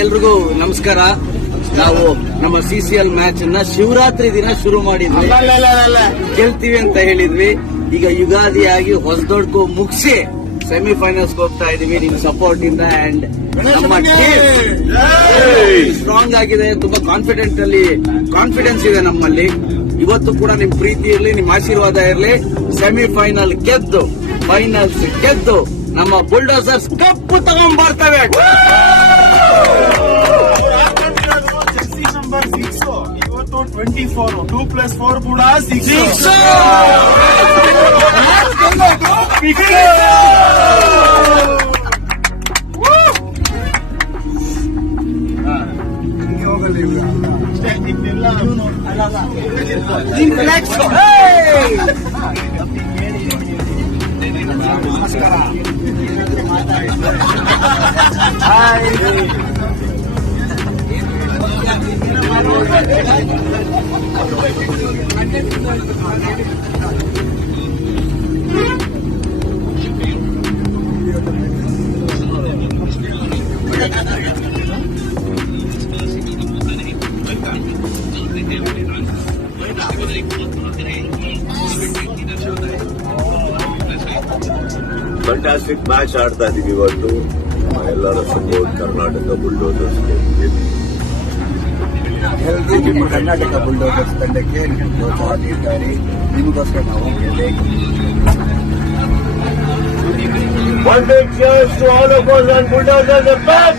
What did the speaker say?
ಎಲ್ರಿಗೂ ನಮಸ್ಕಾರ. ನಾವು ನಮ್ಮ CCL ಮ್ಯಾಚ್ ಅನ್ನ ಶಿವರಾತ್ರಿ ದಿನ ಶುರು ಮಾಡಿದ್ವಿ, ಗೆಲ್ತೀವಿ ಅಂತ ಹೇಳಿದ್ವಿ. ಈಗ ಯುಗಾದಿಯಾಗಿ ಹೊಸದೊಡ್ಕು ಮುಗಿಸಿ ಸೆಮಿಫೈನಲ್ಸ್ ಹೋಗ್ತಾ ಇದೀವಿ ನಿಮ್ ಸಪೋರ್ಟ್ ಇಂದ. ಅಂಡ್ ನಮ್ಮ ಟೀಮ್ ಸ್ಟ್ರಾಂಗ್ ಆಗಿದೆ, ತುಂಬಾ ಕಾನ್ಫಿಡೆನ್ಸ್ ಇದೆ ನಮ್ಮಲ್ಲಿ. ಇವತ್ತು ಕೂಡ ನಿಮ್ ಪ್ರೀತಿ ಇರ್ಲಿ, ನಿಮ್ ಆಶೀರ್ವಾದ ಇರ್ಲಿ. ಸೆಮಿಫೈನಲ್ ಗೆದ್ದು ಫೈನಲ್ಸ್ ಗೆದ್ದು ನಮ್ಮ ಬುಲ್ಡೋಸರ್ಸ್ ಕಪ್ಪು ತಗೊಂಡ್ ಬರ್ತವೆ. ಇವತ್ತು 24 2+4 ಕೂಡ 6. ಫ್ಯಾಂಟಾಸ್ಟಿಕ್ ಮ್ಯಾಚ್ ಆಡ್ತಾ ಇದೀವಿ ಇವತ್ತು. ಎಲ್ಲರ ಸಪೋರ್ಟ್ ಕರ್ನಾಟಕ ಬುಲ್ಡೋಸರ್ಸ್ಗೆ. ಎಲ್ಲರೂ ನಿಮ್ಮ ಕರ್ನಾಟಕ ಬುಲ್ಡೋಸರ್ಸ್ ತಂಡಕ್ಕೆ ಪ್ರೋತ್ಸಾಹ ನೀಡ್ತಾರೆ. ನಿಮಗೋಸ್ಕರ ನಾವು One big cheers to all of us and Bulldozers are back!